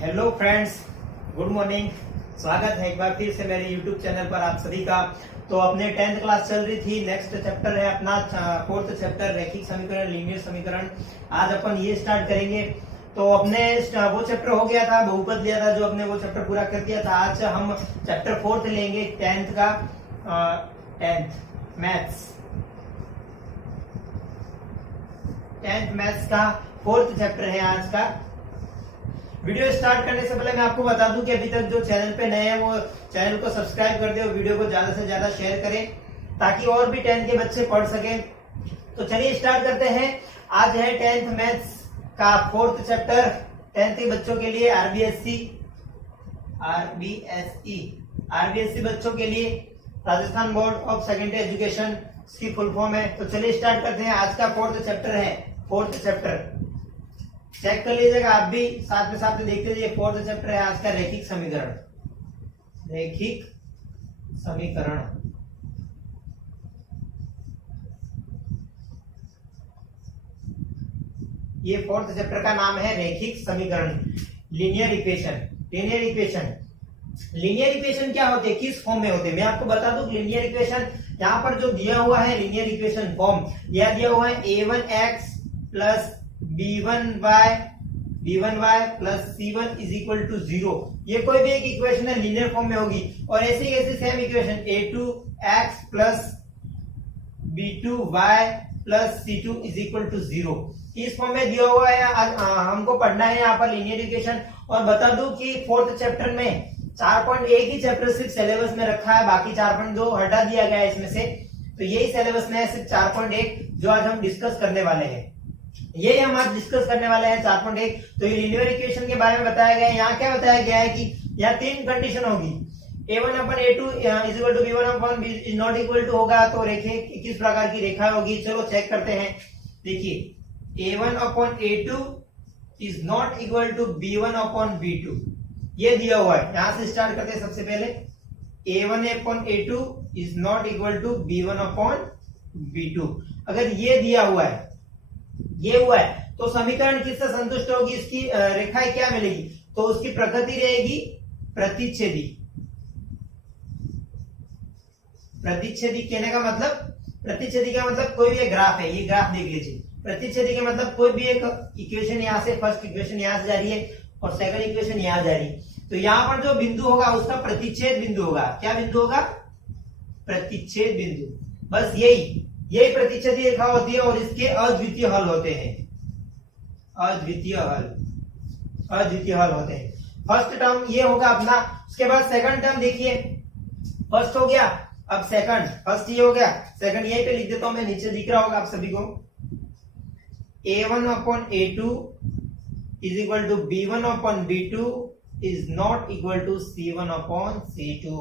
Hello friends, good morning. स्वागत है एक बार फिर से मेरे यूट्यूब चैनल पर आप सभी का। तो अपने 10th क्लास चल रही थी, नेक्स्ट चैप्टर है अपना 4th चैप्टर रैखिक समीकरण, लीनियर समीकरण। आज अपन ये स्टार्ट करेंगे। तो अपने वो चैप्टर हो गया था, बहुपद लिया था, जो अपने वो चैप्टर पूरा कर दिया था। आज हम चैप्टर 4th लेंगे 10th का, 10th मैथ्स। 10th मैथ्स का 4th चैप्टर है आज का। वीडियो स्टार्ट करने से पहले मैं आपको बता दूं कि अभी तक जो चैनल पे नए हैं वो चैनल को सब्सक्राइब कर दे और वीडियो को ज्यादा से ज्यादा शेयर करें ताकि और भी 10th के बच्चे पढ़ सके। तो चलिए स्टार्ट करते हैं। आज है 10th मैथ्स का 4th चैप्टर 10th के बच्चों के लिए आरबीएसई बच्चों के लिए Rajasthan board of secondary education की फुल फॉर्म है। तो चलिए स्टार्ट करते हैं। आज का 4th चैप्टर है। 4th चैप्टर चेक कर लीजिएगा आप भी, साथ में देखते जाइए। 4th चैप्टर है आज का रैखिक समीकरण। रैखिक समीकरण ये 4th चैप्टर का नाम है रैखिक समीकरण, linear equation. Linear equation, linear equation क्या होते हैं, किस फॉर्म में होते हैं, मैं आपको बता दूं। लीनियर इक्वेशन यहाँ पर जो दिया हुआ है लीनियर इक्वेशन फॉर्म, यह दिया हुआ है a1x plus b1y plus c1 is equal to 0। ये कोई भी एक इक्वेशन है लीनियर फॉर्म में होगी। और ऐसी ऐसी same equation a2x plus b2y plus c2 is equal to 0 इस फॉर्म में दिया हुआ है। हमको पढ़ना है यहाँ पर लीनियर इक्वेशन। और बता दूं कि 4th चैप्टर में 4.1 ही चैप्टर सिर्फ सिलेबस में रखा है, बाकी 4.2 हटा दिया गया है इसमें से। तो यही सिलेबस में है सिर्फ 4.1 जो आज हम डिस्कस करने वाले हैं। ये हम आज डिस्कस करने वाले हैं 4.1। तो ये लीनियर इक्वेशन के बारे में बताया गया है। यहाँ क्या बताया गया है कि यहाँ 3 कंडीशन होगी। a1/a2 is equal to b1/b is not equal to होगा तो रेखे किस प्रकार की रेखा होगी, चलो चेक करते हैं। देखिए a1/a2 is not equal to b1/b2 ये दिया हुआ है। यहां से स्टार्ट करते हैं। सबसे पहले a1/a2 is not equal to b1/b2। अगर ये दिया हुआ है, ये हुआ है, तो समीकरण किससे संतुष्ट होगी, इसकी रेखाएं क्या मिलेगी, तो उसकी प्रकृति रहेगी प्रतिच्छेदी। प्रतिच्छेदी कहने का मतलब, प्रतिच्छेदी का मतलब कोई भी एक ग्राफ है, ये ग्राफ देख लीजिए। प्रतिच्छेदी का मतलब कोई भी एक इक्वेशन यहां से, फर्स्ट इक्वेशन यहां से जा रही है और सेकंड इक्वेशन यहां जा रही है, तो यहां पर जो बिंदु होगा उसका प्रतिच्छेद बिंदु होगा। क्या बिंदु होगा, प्रतिच्छेद बिंदु। बस यही प्रतिच्छेदी रेखा होती है और इसके अद्वितीय हल होते हैं। अद्वितीय हल होते हैं। फर्स्ट टर्म ये होगा अपना। उसके बाद सेकंड टर्म देखिए, फर्स्ट हो गया, अब सेकंड। फर्स्ट ये हो गया, सेकंड यहीं पे लिख देता हूं मैं, नीचे दिख रहा होगा आप सभी को। a1/a2 is equal to b1/b2 is not equal to c1/c2।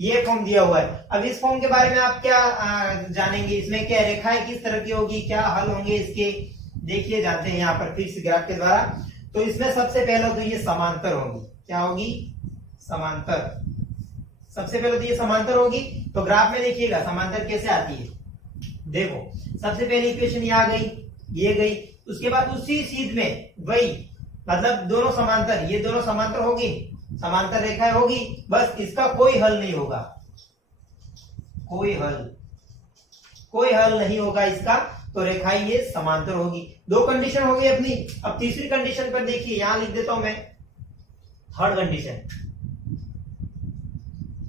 ये फॉर्म दिया हुआ है। अब इस फॉर्म के बारे में आप क्या जानेंगे, इसमें क्या रेखाएं किस तरह की होगी, क्या हल होंगे इसके, देखिए जाते हैं यहाँ पर फिर से ग्राफ के द्वारा। तो इसमें सबसे पहले तो ये समांतर होगी। क्या होगी, समांतर। सबसे पहले तो ये समांतर होगी। तो ग्राफ में देखिएगा समांतर कैसे आती है। देखो सबसे पहले इक्वेशन ये आ गई, ये गई। उसके बाद उसी सीध में वही, मतलब दोनों समांतर, ये दोनों समांतर होगी, समांतर रेखाएं होगी। बस इसका कोई हल नहीं होगा, कोई हल नहीं होगा इसका। तो रेखाएं ये समांतर होगी। 2 कंडीशन हो गई अपनी। अब तीसरी कंडीशन पर देखिए, यहां लिख देता हूं मैं third condition.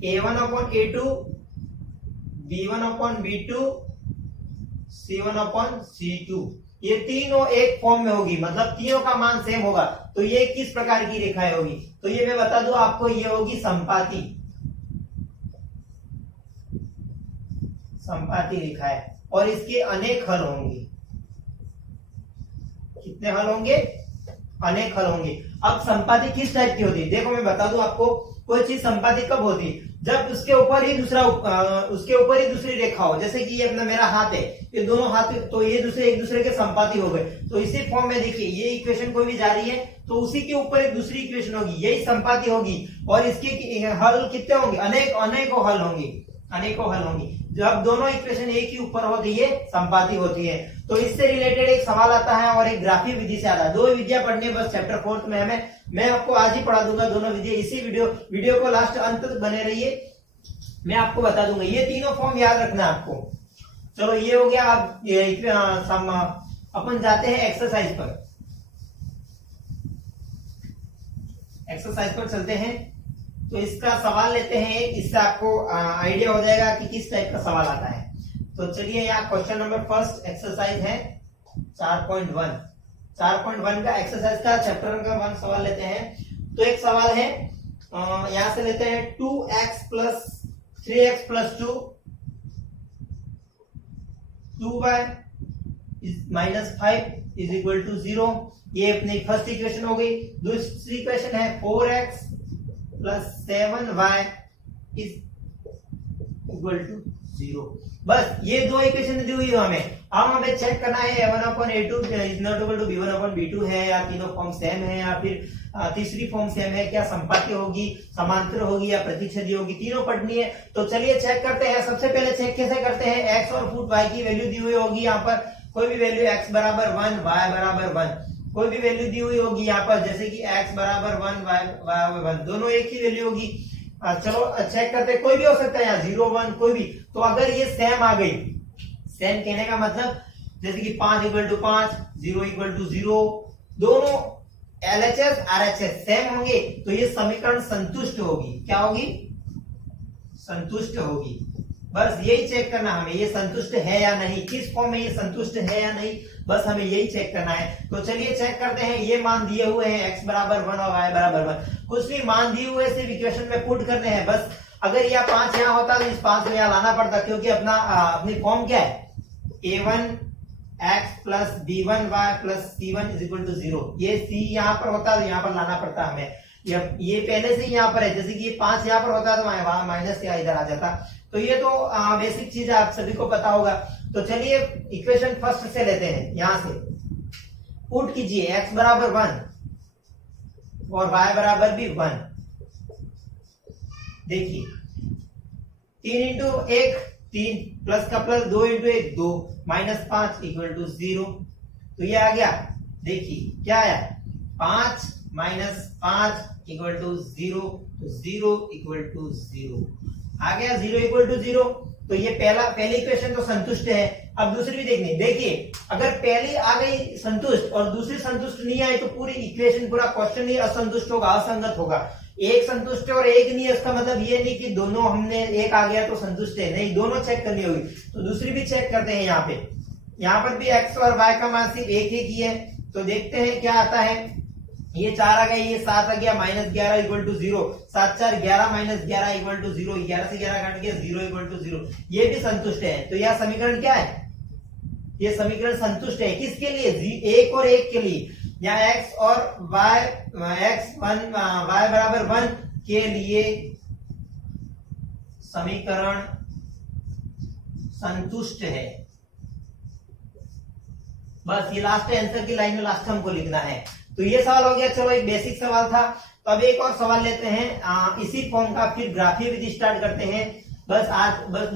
a1/a2 b1/b2 c1/c2 ये तीनों एक फॉर्म में होगी, मतलब तीनों का मान सेम होगा। तो ये किस प्रकार की रेखाएं होगी, तो ये मैं बता दूं आपको, ये होगी संपाती। संपाती रेखाएं, और इसके अनेक हल होंगे। कितने हल होंगे, अनेक हल होंगे। अब संपाती किस टाइप की होती है, देखो मैं बता दूं आपको। कोई चीज संपाती कब होती है, जब उसके ऊपर ही दूसरी रेखा हो। जैसे कि ये अपना मेरा हाथ है, ये दोनों हाथ, तो ये एक दूसरे के संपाती हो गए। तो इसी फॉर्म में देखिए, ये इक्वेशन कोई भी जा रही है तो उसी के ऊपर एक दूसरी इक्वेशन होगी, यही संपाती होगी। और इसके हल कितने होंगे, अनेकों हल होंगे। जब दोनों इक्वेशन एक ही ऊपर होती है, संपाती होती है। तो इससे रिलेटेड एक सवाल आता है और एक ग्राफीय विधि से आता है। दो विधियां पढ़नी है बस चैप्टर 4 में हमें। मैं आपको आज ही पढ़ा दूंगा दोनों विधियां इसी वीडियो को लास्ट अंत तक बने रहिए, मैं आपको बता दूंगा। ये तीनों फॉर्म याद रखना आपको। चलो ये हो गया। अब अपन जाते हैं एक्सरसाइज पर। एक्सरसाइज पर चलते हैं तो इसका सवाल लेते हैं एक, इससे आपको आइडिया हो जाएगा कि किस टाइप का सवाल आता है। तो चलिए यहाँ क्वेश्चन नंबर फर्स्ट एक्सरसाइज है 4.1। 4.1 का एक्सरसाइज का चैप्टर का 1 सवाल लेते हैं। तो एक सवाल है यहां से लेते हैं 2x plus 3x plus 2y minus 5 is equal to 0। ये अपनी फर्स्ट इक्वेशन हो गई। दूसरी इक्वेशन है 4x plus 7y is equal to 0। बस ये दो इक्वेशन दी हुई है हमें। अब हमें चेक करना है a1/a2 is not equal to b1/b2 है या तीनों फॉर्म सेम है या फिर तीसरी फॉर्म सेम है, क्या संपाती होगी, समांतर होगी या प्रतिच्छेदी होगी, तीनों पढ़नी है। तो चलिए चेक करते हैं। सबसे पहले चेक कैसे करते हैं, x और फुट y की वैल्यू दी हुई होगी यहाँ पर। कोई भी वैल्यू x बराबर 1 y बराबर 1 कोई भी वैल्यू दी हुई होगी यहाँ पर, जैसे कि x बराबर 1 y बराबर 1 दोनों एक ही वैल्यू होगी। चलो चेक करते हैं, कोई भी हो सकता है यहाँ 0 1 कोई भी। तो अगर ये सेम आ गई, सेम कहने का मतलब जैसे कि 5 इक्वल टू 5 0 इक्वल टू 0 दोनों LHS RHS सेम होंगे तो ये समीकरण संतुष्ट होगी। क्या होगी, संतुष्ट होगी। बस यही चेक करना हमें, ये संतुष्ट है या नहीं, किस फॉर्म में ये संतुष्ट है या नहीं, बस हमें यही चेक करना है। तो चलिए चेक करते हैं। ये मान दिए हुए हैं x बराबर 1 और y बराबर 1, कुछ भी मान दिए हुए सिर्फ इक्वेशन में पुट करने हैं बस। अगर यह 5 यहाँ होता तो इस 5 में यहाँ लाना पड़ता, क्योंकि अपनी फॉर्म क्या है, a1x plus b1y plus c1 is equal to 0। ये c यहाँ पर होता तो यहाँ पर लाना पड़ता हमें। ये पहले से ही यहाँ पर है, जैसे कि ये 5 यहाँ पर होता तो वहां माइनस या इधर आ जाता। तो ये तो बेसिक चीज आप सभी को पता होगा। तो चलिए इक्वेशन फर्स्ट से लेते हैं, यहां से पुट कीजिए x बराबर 1 और y बराबर भी 1। देखिए 3 इंटू 1 3 प्लस का plus 2 into 1 2 minus 5 equal to 0। तो ये आ गया, देखिए क्या आया, 5 माइनस 5 इक्वल टू 0। तो 0 इक्वल टू 0 आ गया, 0 इक्वल टू 0। तो ये पहली इक्वेशन तो संतुष्ट है। अब दूसरी भी देखनी, देखिए अगर पहली आ गई संतुष्ट और दूसरी संतुष्ट नहीं आई तो पूरी इक्वेशन पूरा क्वेश्चन ही असंतुष्ट होगा, असंगत होगा। एक संतुष्ट है और एक नहीं है, इसका मतलब ये नहीं कि दोनों हमने एक आ गया तो संतुष्ट है, नहीं, दोनों चेक करनी होगी। तो दूसरी भी चेक करते हैं। यहाँ पे यहाँ पर भी x और y का मान सिर्फ एक ही है। तो देखते हैं क्या आता है। ये 4 आ गया, ये 7 आ गया, minus 11 equal to 0। 7 4 11 minus 11 equal to 0। 11 से 11 काट गया 0 इक्वल टू 0। ये भी संतुष्ट है। तो यह समीकरण क्या है, ये समीकरण संतुष्ट है। किसके लिए, एक और एक के लिए। यहाँ x और y y बराबर 1 के लिए समीकरण संतुष्ट है। बस ये लास्ट आंसर की लाइन में लास्ट हमको लिखना है। तो ये सवाल हो गया। चलो एक बेसिक सवाल था। तो अब एक और सवाल लेते हैं इसी फॉर्म का, फिर ग्राफीय विधि स्टार्ट करते हैं। बस आज बस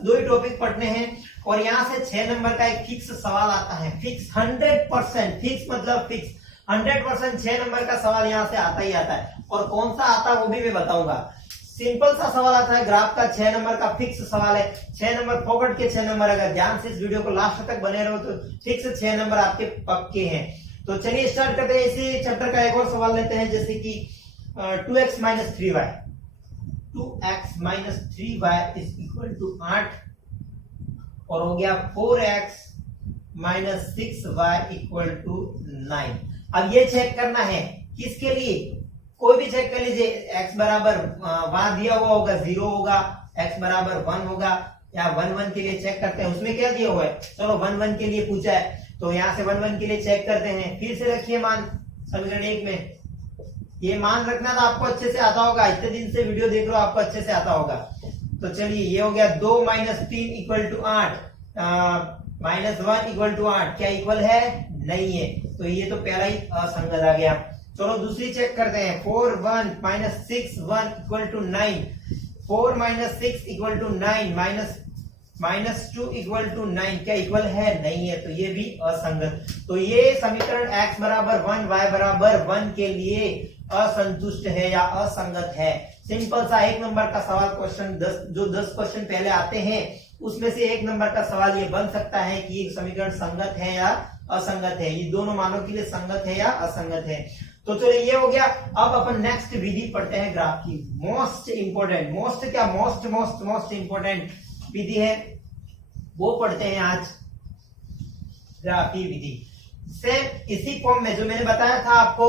दो ही टॉपिक पढ़ने हैं। और यहाँ से 6 नंबर का एक फिक्स सवाल आता है, फिक्स 100%, फिक्स मतलब फिक्स 100% 6 नंबर का सवाल यहाँ से आता ही आता है। और कौन सा आता है वो भी मैं बताऊंगा। सिंपल सा सवाल आता है, ग्राफ का 6 नंबर का फिक्स सवाल है। 6 नंबर फोकट के 6 नंबर, अगर ध्यान से इस वीडियो को लास्ट तक बने रहो तो फिक्स 6 नंबर आपके पक्के हैं। तो चलिए स्टार्ट करते हैं। इसी चैप्टर का एक और सवाल लेते हैं, जैसे कि 2x minus 3y 2x minus 3y is equal to 8 और हो गया 4x minus 6y equal to 9। अब ये चेक करना है किसके लिए, कोई भी चेक कर लीजिए। x बराबर वहां दिया हुआ होगा 0 होगा, x बराबर 1 होगा, या 1 1 के लिए चेक करते हैं। उसमें क्या दिया हुआ है, चलो 1 1 के लिए पूछा है तो यहाँ से 1 1 के लिए चेक करते हैं। फिर से रखिए मान समीकरण 1 में। ये मान रखना तो आपको अच्छे से आता होगा, इतने दिन से वीडियो देख लो आपको अच्छे से आता होगा। तो चलिए ये हो गया 2 minus 3 equal to 8 minus 1 equal to 8, क्या इक्वल है, नहीं है। तो ये तो पहला ही असंगत आ गया। चलो दूसरी चेक करते हैं। 4 1 minus 6 1 equal to 9, 4 minus 6 equal to 9 minus -2 equal to 9 क्या इक्वल है? नहीं है, तो ये भी असंगत। तो ये समीकरण x बराबर 1 y बराबर 1 के लिए असंतुष्ट है या असंगत है। सिंपल सा 1 नंबर का सवाल क्वेश्चन 10 क्वेश्चन पहले आते हैं उसमें से 1 नंबर का सवाल ये बन सकता है कि ये समीकरण संगत है या असंगत है, ये दोनों मानों के लिए संगत है या असंगत है। तो चलो ये हो गया। अब अपन नेक्स्ट विधि पढ़ते हैं ग्राफ की। मोस्ट इंपोर्टेंट, मोस्ट इंपोर्टेंट विधि है वो पढ़ते हैं आज, ग्राफ की विधि। सेम इसी फॉर्म में जो मैंने बताया था आपको,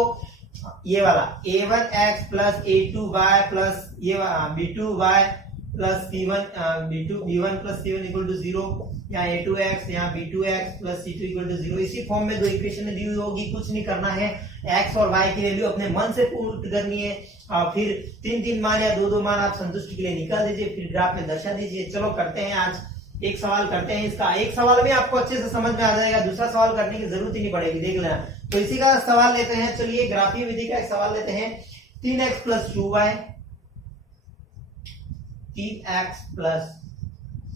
ये वाला a1x प्लस a2y प्लस ये b2y plus b1 plus c1 equal to 0, यहाँ a2x यहाँ b2x plus c2 equal to 0, इसी फॉर्म में दो इक्वेशन दी हुई होगी। कुछ नहीं करना है, x और y की वैल्यू अपने मन से पुट करनी है, फिर 3 मान या 2 मान आप संतुष्टि के लिए निकाल दीजिए, फिर ग्राफ में दर्शा दीजिए। चलो करते हैं आज एक सवाल करते हैं। इसका एक सवाल भी आपको अच्छे से समझ में आ जाएगा, दूसरा सवाल करने की जरूरत ही नहीं पड़ेगी, देख लेना। तो इसी का सवाल लेते हैं। चलिए ग्राफीय विधि का एक सवाल लेते हैं। 3x plus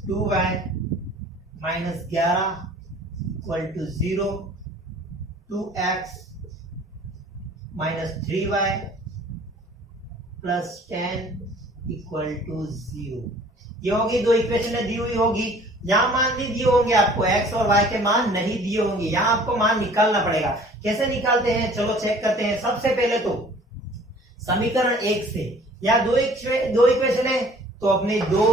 2y minus 11 equal to 0, 2x minus 3y plus 10 equal to 0। ये होगी दो इक्वेशन दी हुई होगी। यहाँ मान नहीं दिए होंगे आपको, x और y के मान नहीं दिए होंगे, यहाँ आपको मान निकालना पड़ेगा। कैसे निकालते हैं चलो चेक करते हैं। सबसे पहले तो समीकरण 1 से, या दो इक्वेशन है तो अपने दो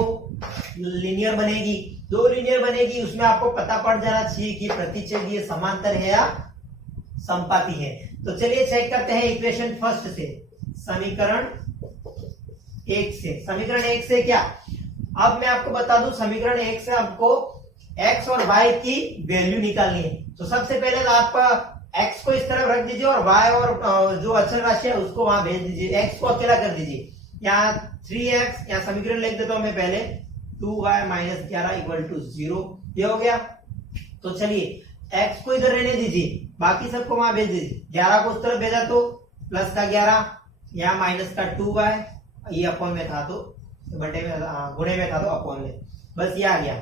लीनियर बनेगी, उसमें आपको पता पड़ जाना चाहिए कि प्रतिच्छेद ये समांतर है या समपाती है। तो चलिए चेक करते हैं इक्वेशन फर्स्ट से, समीकरण 1 से क्या। अब मैं आपको बता दूं, समीकरण 1 से आपको x और y की वैल्यू निकालनी है। तो सबसे पहले तो आप x को इस तरफ रख दीजिए और y और जो अचल राशि है उसको वहां भेज दीजिए, x को अकेला कर दीजिए। यहाँ 3x, यहाँ समीकरण लिख देता हूं मैं पहले, 2y माइनस 11 इक्वल टू 0, ये हो गया। तो चलिए x को इधर रहने दीजिए, बाकी सबको वहां भेज दीजिए। 11 को उस तरफ भेजा तो प्लस का 11, यहाँ माइनस का 2y, ये अपॉन में था तो बटे में, गुणे में था तो अपॉन में, बस ये आ गया।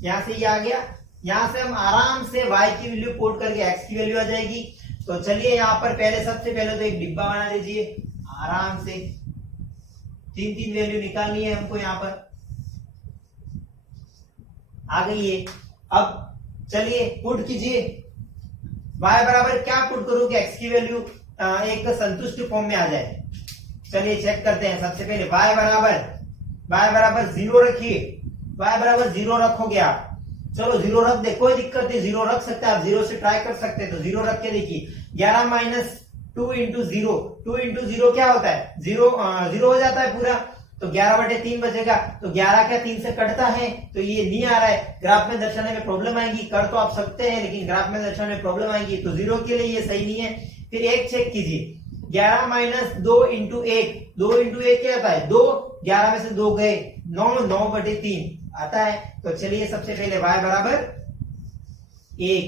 यहां से ये आ गया। यहां से हम आराम से y की वैल्यू पुट करके x की वैल्यू आ जाएगी। तो चलिए यहाँ पर सबसे पहले तो एक डिब्बा बना लीजिए आराम से। 3 वैल्यू निकालनी है हमको, यहाँ पर आ गई है। अब चलिए पुट कीजिए, y बराबर क्या पुट करूं कि x की वैल्यू एक संतुष्ट फॉर्म में आ जाए। चलिए चेक करते हैं। सबसे पहले y बराबर 0 रखिए, y बराबर 0 रखोगे आप। चलो 0 रख दे, कोई दिक्कत नहीं, 0 रख सकते हैं आप, 0 से ट्राई कर सकते हैं। तो 0 रख के देखिए, 11 माइनस 2 इंटू 0, 2 इंटू 0 क्या होता है? 0 हो जाता है पूरा। तो 11/3 बचेगा। तो 11 क्या 3 से कटता है, तो ये नहीं आ रहा है। ग्राफ में दर्शाने में प्रॉब्लम आएगी। कर तो आप सकते हैं लेकिन ग्राफ में दर्शाने में प्रॉब्लम आएगी, तो 0 के लिए ये सही नहीं है। फिर 1 चेक कीजिए, 11 माइनस 2 इंटू 1, 2 इंटू 1 क्या आता है? 2, 11 में से 2 गए, 9/3 आता है। तो चलिए सबसे पहले y बराबर 1,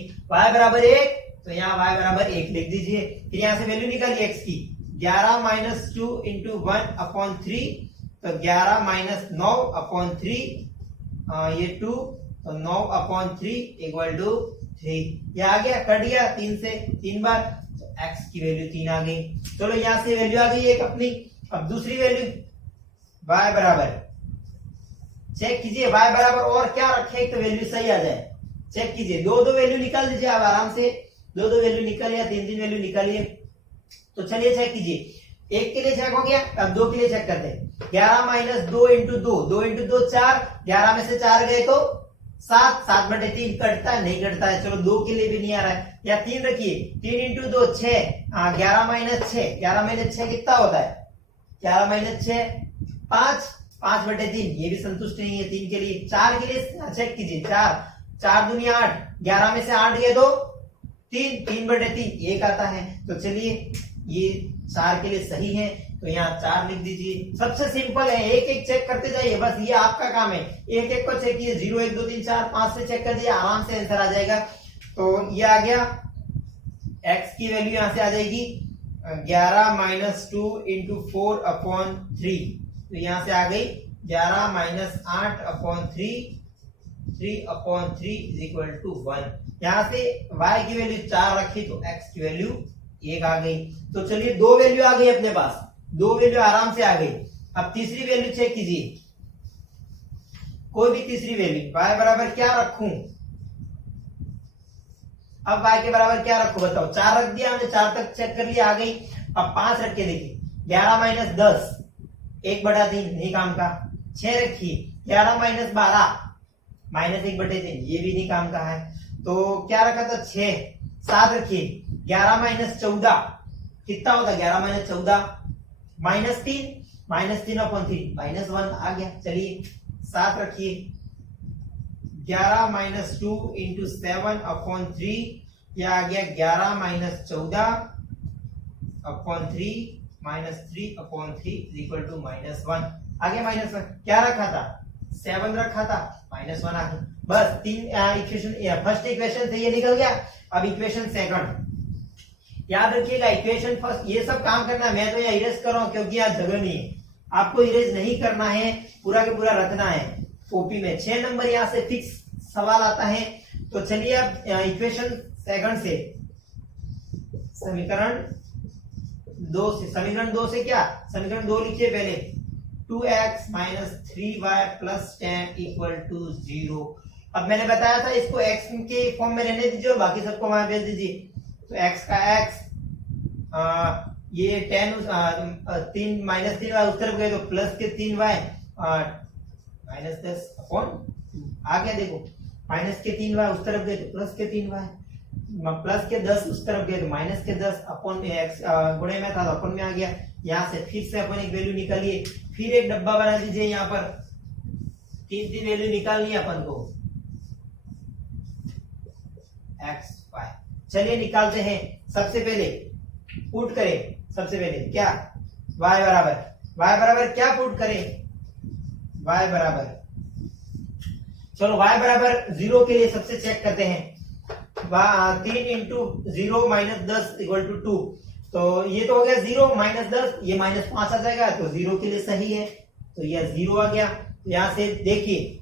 तो यहाँ y बराबर 1 लिख दीजिए। फिर यहाँ से वैल्यू निकालिए x की, 11 माइनस 2 इंटू 1/3, तो 11 माइनस 9/3, ये 2, तो 9/3 इक्वल टू 3। ये आ गया, कट गया 3 से 3 बार, तो x की वैल्यू 3 आ गई। चलो यहाँ से वैल्यू आ गई एक अपनी। अब दूसरी वैल्यू y बराबर, चेक कीजिए y बराबर और क्या रखे तो वैल्यू सही आ जाए। चेक कीजिए, 2 वैल्यू निकाल दीजिए आप आराम से, 2 वैल्यू निकालिए, 3 वैल्यू निकालिए। तो चलिए चेक कीजिए, 1 के लिए चेक हो गया, अब 2 के लिए चेक करते हैं। 11 माइनस 2 इंटू 2 इंटू 2 4, 11 में से 4 गए तो 7, 7/3 कटता है, नहीं कटता है। चलो 2 के लिए भी नहीं आ रहा है। या 3 रखिए, 3 इंटू 2 6, 11 माइनस 6, 11 माइनस 6 कितना होता है? 11 माइनस 6 5, 5/3, ये भी संतुष्ट नहीं है 3 के लिए। 4 के लिए चेक कीजिए, 4 दूनी 8, 11 में से 8 गए तो 3/3 1 आता है। तो चलिए ये 4 के लिए सही है, तो यहाँ 4 लिख दीजिए। सबसे सिंपल है, एक चेक करते जाइए, बस ये आपका काम है। एक को चेक कीजिए, 0 1 2 3 4 5 से चेक कर दिए, आराम से आंसर आ जाएगा। तो ये आ गया, x की वैल्यू यहाँ से आ जाएगी 11 माइनस 2 इंटू 4/3, तो यहाँ से आ गई 11 माइनस 8/3 3/3 इज इक्वल टू 1। यहाँ से y की वैल्यू 4 रखी तो x की वैल्यू 1 आ गई। तो चलिए दो वैल्यू आ गई अपने पास, दो वैल्यू आराम से आ गई। अब तीसरी वैल्यू चेक कीजिए, कोई भी तीसरी वैल्यू y बराबर क्या रखूं। अब y के बराबर क्या रखूं बताओ। 4 रख दिया हमने, 4 तक चेक कर लिया, आ गई। अब 5 रख के देखिए, 11 माइनस 10 1/3 नहीं काम का। 6 रखिए, 11 माइनस 12 माइनस 1/3 ये भी नहीं काम का है। तो क्या रखा था 6। 7 रखिए, 11 माइनस 14 कितना होता है, 11 माइनस 14 -3/3 -1 आ गया। चलिए 7 रखिए, 11 माइनस 2 इंटू 7/3 यह आ गया 11 माइनस 14/3 -3/3 इज इक्वल टू -1 आ गया। -1 क्या रखा था 7 रखा था, -1 आ गया। बस तीन इक्वेशन, फर्स्ट इक्वेशन से ये निकल गया। अब इक्वेशन सेकंड याद रखिएगा, इक्वेशन फर्स्ट ये सब काम करना है। मैं तो यहाँ इरेज कर रहा हूं क्योंकि यहाँ जगह नहीं है, आपको इरेज नहीं करना है, पूरा के पूरा रखना है कॉपी में। 6 नंबर यहाँ से फिक्स सवाल आता है। तो चलिए अब इक्वेशन सेकंड से समीकरण 2 से, समीकरण 2 से क्या, समीकरण 2 लिखिए पहले, 2x minus 3y plus 10 equal to 0। अब मैंने बताया था इसको x के फॉर्म में रहने दीजिए और बाकी सबको वहां भेज दीजिए। तो x का x, ये 10 3 माइनस 3y उस तरफ गए तो प्लस के 3y -10 अपॉन आ गया। देखो माइनस के 3y उस तरफ गए तो प्लस के 3y, प्लस के 10 उस तरफ गए तो माइनस के 10 अपॉन में x गुणे में था तो अपॉन में आ गया। यहाँ से फिर से अपन एक वैल्यू निकालिए, फिर एक डब्बा बना दीजिए। यहाँ पर तीन वैल्यू निकालनी है अपन को, x y। चलिए निकालते हैं। सबसे पहले पुट करें, सबसे पहले क्या y बराबर क्या पुट करें, y बराबर, चलो y बराबर 0 के लिए सबसे चेक करते हैं। 3 इंटू 0 माइनस 10 इक्वल टू 2। तो ये तो हो गया 0 -10, ये -5 आ जाएगा तो 0 के लिए सही है। तो यह 0 आ गया। यहां से देखिए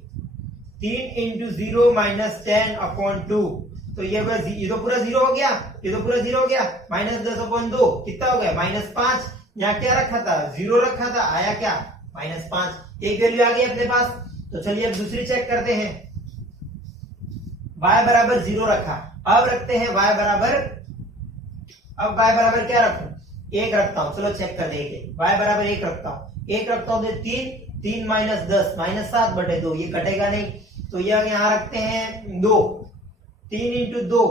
3 इंटू 0 माइनस 10/2, तो ये तो पूरा 0 हो गया, ये तो पूरा 0 हो गया। -10/2 कितना हो गया -5। यहाँ क्या रखा था 0 रखा था, आया क्या -5। एक वैल्यू आ गई अपने पास। तो चलिए अब दूसरी चेक करते हैं। y बराबर 0 रखा, अब रखते हैं y बराबर, अब y बराबर क्या रखूं, 1 रखता हूं। चलो चेक कर देंगे, y बराबर 1 रखता हूं, 1 रखता हूं तो 3 माइनस 10 -7/2 ये कटेगा नहीं। तो ये यहाँ रखते हैं 2, 3 इंटू 2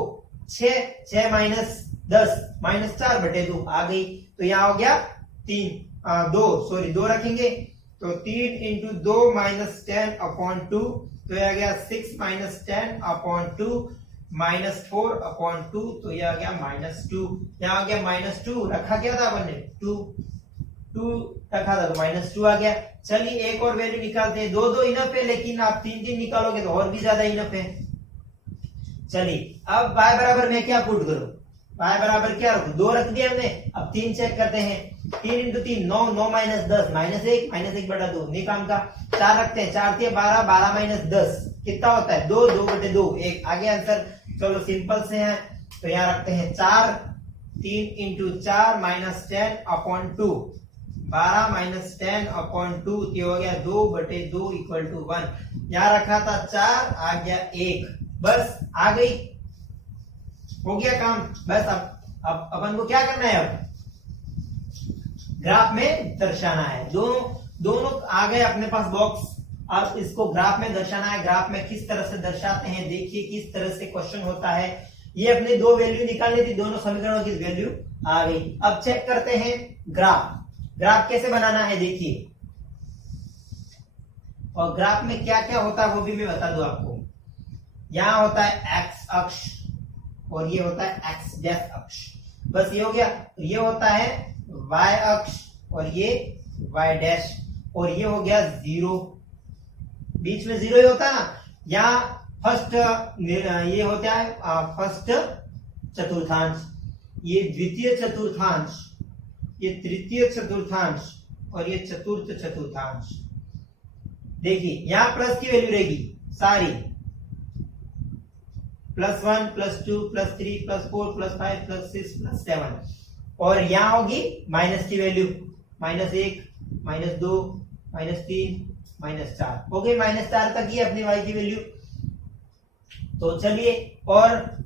6 माइनस 10 -4/2 आ गई। तो यहाँ हो गया 2 रखेंगे तो 3 इंटू 2 माइनस 10/2, तो यह आ गया 6 माइनस 10/2 -4/2, तो यह आ गया -2। यहाँ आ गया -2, रखा क्या था अपन ने 2 रखा था तो -2 आ गया। चलिए एक और वैल्यू निकालते हैं। 2 इनफ है, लेकिन आप 3 निकालोगे तो और भी ज्यादा इनफ है। चलिए अब y बराबर मैं क्या पुट करूं, y बराबर क्या रखूं, 2 रख दिया हमने। अब 3 चेक करते हैं, 3 इंटू 3 9 माइनस 10 -1/2 नहीं काम का। 4 रखते हैं, 4 3 12 12 माइनस 10 कितना होता है 2/2 1 आ गया आंसर। चलो सिंपल से है, तो यहाँ रखते हैं 4 3 इंटू 4 माइनस 10/2 12 माइनस 10/2 ये हो गया 2/2 इक्वल टू 1। यहाँ रखा था 4 आ गया 1, बस आ गई, हो गया काम। बस अब अपन को क्या करना है, अब ग्राफ में दर्शाना है। दोनों आ गए अपने पास बॉक्स। अब इसको ग्राफ में दर्शाना है। ग्राफ में किस तरह से दर्शाते हैं देखिए, किस तरह से क्वेश्चन होता है। ये अपने 2 वैल्यू निकालनी थी, दोनों समीकरणों की वैल्यू आ गई। अब चेक करते हैं ग्राफ कैसे बनाना है देखिए। और ग्राफ में क्या क्या होता है वो भी मैं बता दूं आपको। यहां होता है एक्स अक्ष और ये होता है एक्स डैश अक्ष, बस ये हो गया। ये होता है y अक्ष और ये y डैश, और ये हो गया 0, बीच में 0 ही होता है ना। यहाँ फर्स्ट ये होता है फर्स्ट चतुर्थांश, ये द्वितीय चतुर्थांश, ये तृतीय चतुर्थांश और ये चतुर्थ चतुर्थांश। देखिए यहाँ प्लस की वैल्यू रहेगी सारी, +1 +2 +3 +4 +5 +6 +7, और यहाँ होगी माइनस की वैल्यू, -1 -2 -3 -4, हो गई -4 तक ही अपनी y की वैल्यू। तो चलिए, और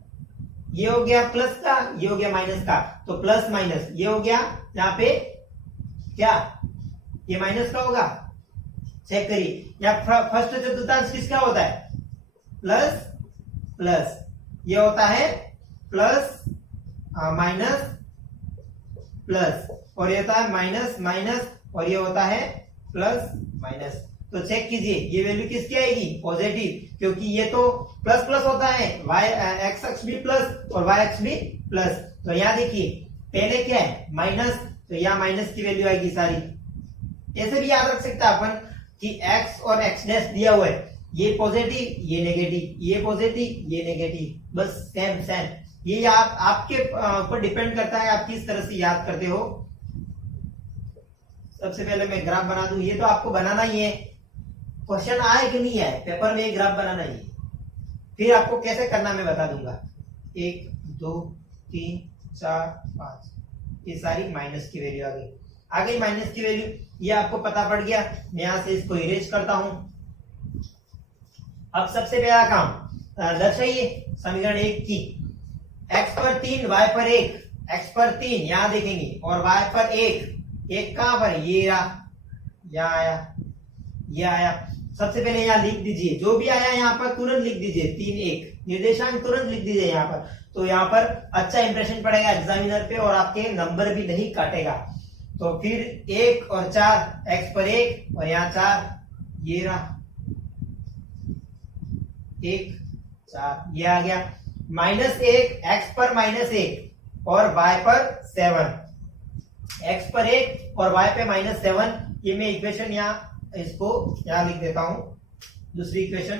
ये हो गया प्लस का, ये हो गया माइनस का, तो प्लस माइनस ये हो गया यहाँ पे क्या, ये माइनस का होगा, चेक करिए। यहाँ फर्स्ट चतुर्थांश किसका होता है, प्लस प्लस, ये होता है प्लस माइनस प्लस, और ये होता है माइनस माइनस, और ये होता है प्लस माइनस। तो चेक कीजिए ये वैल्यू किसकी आएगी, पॉजिटिव, क्योंकि ये तो प्लस प्लस होता है, एक्स अक्ष भी प्लस और वाई अक्ष भी प्लस। तो यहाँ देखिए पहले क्या है माइनस, तो यहाँ माइनस की वैल्यू आएगी सारी। ऐसे भी याद रख सकता है अपन कि एक्स और एक्स डैश दिया हुआ है, ये पॉजिटिव ये नेगेटिव, ये पॉजिटिव ये नेगेटिव, बस सेम सेम। ये आपके ऊपर डिपेंड करता है आप किस तरह से याद करते हो। सबसे पहले मैं ग्राफ बना दूं, ये तो आपको बनाना ही है, क्वेश्चन आए कि नहीं आए पेपर में ग्राफ बनाना ही है, फिर आपको कैसे करना मैं बता दूंगा। 1 2 3 4 5, ये सारी माइनस की वैल्यू आ गई माइनस की वैल्यू, ये आपको पता पड़ गया। मैं यहां से इसको इरेज करता हूं। अब सबसे पहला काम दर्शाइए समीकरण 1 की, x पर 3 y पर 1, x पर 3 यहां देखेंगे और y पर 1 कहां पर, ये यहाँ आया, ये आया। सबसे पहले यहाँ लिख दीजिए, जो भी आया यहाँ पर तुरंत लिख दीजिए, 3 1 निर्देशांक तुरंत लिख दीजिए यहाँ पर, तो यहाँ पर अच्छा इंप्रेशन पड़ेगा एग्जामिनर पे और आपके नंबर भी नहीं काटेगा। तो फिर 1 और 4, x पर 1 और यहाँ 4, ये रहा 1 4, ये आ गया। -1 x पर -1 और y पर 7, x पर 1 और y पे -7, ये मैं इक्वेशन यहाँ इसको यहां लिख देता हूं। दूसरी इक्वेशन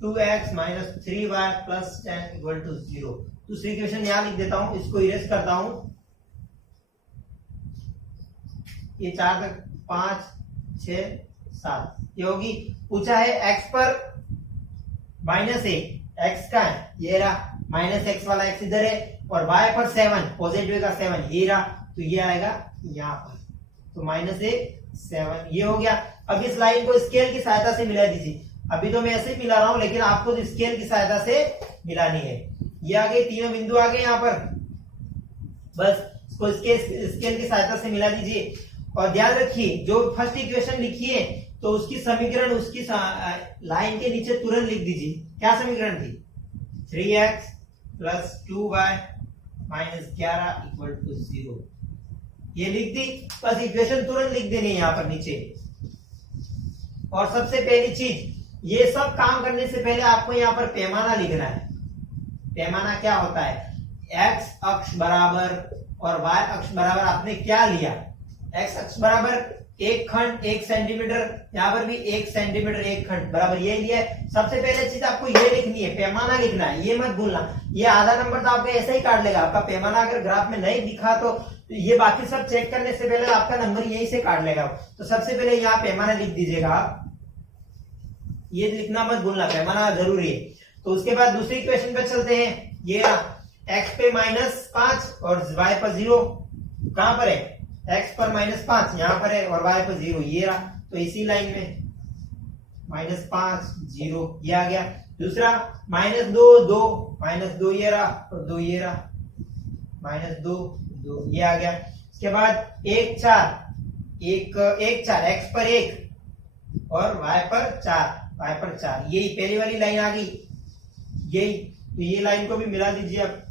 2x - 3y + 10 = 0, दूसरी इक्वेशन यहां लिख देता हूं, इसको इरेज करता हूं। ये 4 तक 5 6 7, ये होगी। पूछा है x पर -1, x का है ये रहा, -x वाला x इधर है, और y पर 7 पॉजिटिव का 7 ये रहा, तो ये आएगा यहाँ पर, तो -1 7 ये हो गया। अब इस लाइन को स्केल की सहायता से मिला दीजिए, अभी तो मैं ऐसे ही मिला रहा हूं, लेकिन आपको तो स्केल की सहायता से मिलानी है। ये आ गए, तीनों बिंदु आ गए यहाँ पर, बस इसको स्केल की सहायता से मिला दीजिए। और ध्यान रखिए जो फर्स्ट इक्वेशन लिखी है तो उसकी समीकरण उसकी लाइन के नीचे तुरंत लिख दीजिए। क्या समीकरण थी, 3x + 2y - 11 = 0, ये लिख दी, बस इक्वेशन तुरंत लिख देनी है यहाँ पर नीचे। और सबसे पहली चीज, ये सब काम करने से पहले आपको यहाँ पर पैमाना लिखना है। पैमाना क्या होता है, x अक्ष बराबर और y अक्ष बराबर आपने क्या लिया, x अक्ष बराबर 1 खंड 1 सेंटीमीटर, यहाँ पर भी 1 सेंटीमीटर 1 खंड बराबर ये लिया है। सबसे पहले चीज आपको ये लिखनी है, पैमाना लिखना है, ये मत भूलना। ये आधा नंबर तो आपका ऐसे ही काट लेगा, आपका पैमाना अगर ग्राफ में नहीं दिखा तो ये बाकी सब चेक करने से पहले आपका नंबर यहीं से काट लेगा। तो सबसे पहले यहाँ पैमाना लिख दीजिएगा आप, ये लिखना मत भूलना, पैमाना जरूरी है। तो उसके बाद दूसरी इक्वेशन पे चलते हैं। ये x पे -5 और y पर 0, कहां पर है, x पर -5 यहां पर है और y पर 0, ये रहा। तो इसी लाइन में -5 0 ये आ गया। दूसरा -2 2 -2 ये रहा और 2 ये रहा, -2 2 ये आ गया। इसके बाद 1 4 1 4 x पर 1 और y पर 4, यही पहली वाली लाइन आ गई यही। तो ये लाइन को भी मिला दीजिए आप,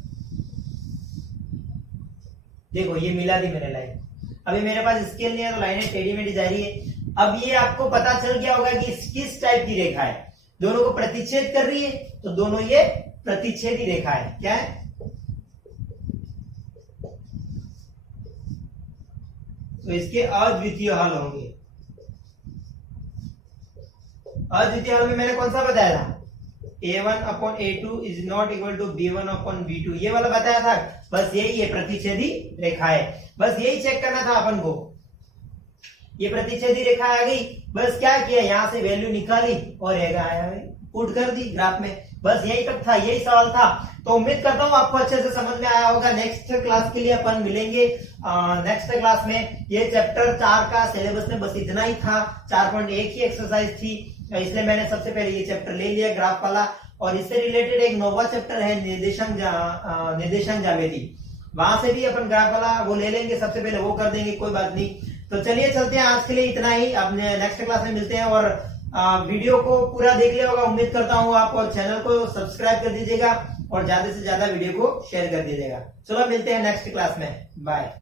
देखो ये मिला दी मैंने लाइन। अभी मेरे पास स्केल नहीं है तो लाइनें टेढ़ी मेढ़ी जा रही है। अब ये आपको पता चल गया होगा कि किस टाइप की रेखा है, दोनों को प्रतिच्छेद कर रही है, तो दोनों ये प्रतिच्छेदी रेखा है। क्या है, तो इसके अद्वितीय हल होंगे। अद्वितीय हल में मैंने कौन सा बताया था, a1/a2 is not equal to b1/b2, ये वाला बताया था। बस यही है, प्रतिच्छेदी रेखा है, बस यही चेक करना था अपन को। ये प्रतिच्छेदी रेखा आ गई, बस क्या किया, यहाँ से वैल्यू निकाली और पुट कर दी ग्राफ में। बस यही तक था, यही सवाल था। तो उम्मीद करता हूँ आपको अच्छे से समझ में आया होगा। नेक्स्ट क्लास के लिए अपन मिलेंगे नेक्स्ट क्लास में। ये चैप्टर 4 का सिलेबस में बस इतना ही था, 4.1 ही एक्सरसाइज थी, इसलिए मैंने सबसे पहले ये चैप्टर ले लिया ग्राफ वाला। और इससे रिलेटेड एक नोवा चैप्टर है निर्देशांक ज्यामिति, वहां से भी अपन ग्राफ वाला वो ले लेंगे, सबसे पहले वो कर देंगे, कोई बात नहीं। तो चलिए चलते हैं, आज के लिए इतना ही, अपने नेक्स्ट क्लास में मिलते हैं। और वीडियो को पूरा देख लिया होगा उम्मीद करता हूँ आप, और चैनल को सब्सक्राइब कर दीजिएगा और ज्यादा से ज्यादा वीडियो को शेयर कर दीजिएगा। चलो मिलते हैं नेक्स्ट क्लास में, बाय।